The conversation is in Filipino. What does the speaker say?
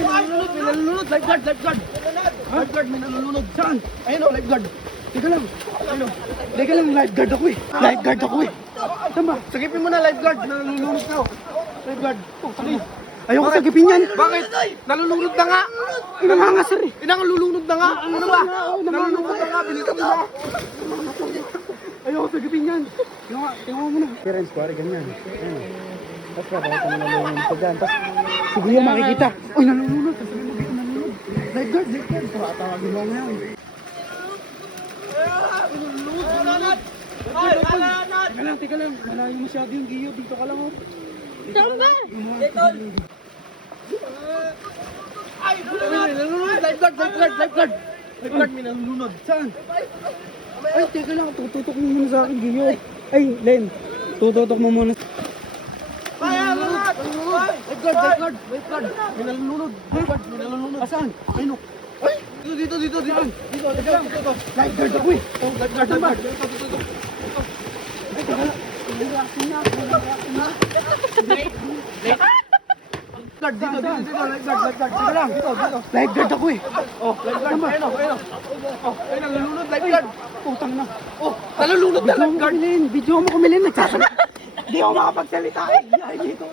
May nalulunod. Lifeguard. Lifeguard, may nalulunod. Saan? Ayun o, lifeguard. Teka lang. Ayun o. Teka lang, lifeguard ako eh. Saan ba? Sagipin mo na, lifeguard. Nalulunod ka o. Lifeguard. Sige. Ayoko sagipin yan. Bakit? Nalulunod na nga. Nangangasar eh. Nalulunod na nga. Ano ba? Nalulunod na nga. Bilisan mo na. Ayoko sagipin yan. Tingnan mo na. Parents, pare, ganyan. Ayun. Tapos baka ito nalulunod ko dyan. Tapos sige yung makikita. Uy, nalulunod. Sasabihin mo dito nalulunod. Lifeguard. Tawagin mo yan. Teka lang. Malayo masyado yung giyo. Dito ka lang oh. Saan ba? Dito. Ay, nalulunod. Lifeguard. Lifeguard, may nalulunod. Saan? Ay, teka lang. Tututok mo muna sa akin, giyo. Ay, Len. Tututok mo muna. Lifeguard. May nalulunod. Saan? Ay, no. Ay, dito. Dito. Lifeguard ako eh. Lifeguard. Ay, teka lang. Reaction na. Dito. Lifeguard. Teka lang. Dito. Lifeguard ako eh. Oh, lifeguard. Ayun. Oh, ay nalulunod. Lifeguard. Putang na. Oh, nalulunod na lifeguard. Video mo kumilin. Nagsasabi. Hindi ako makapagsalita eh. Ay, dito.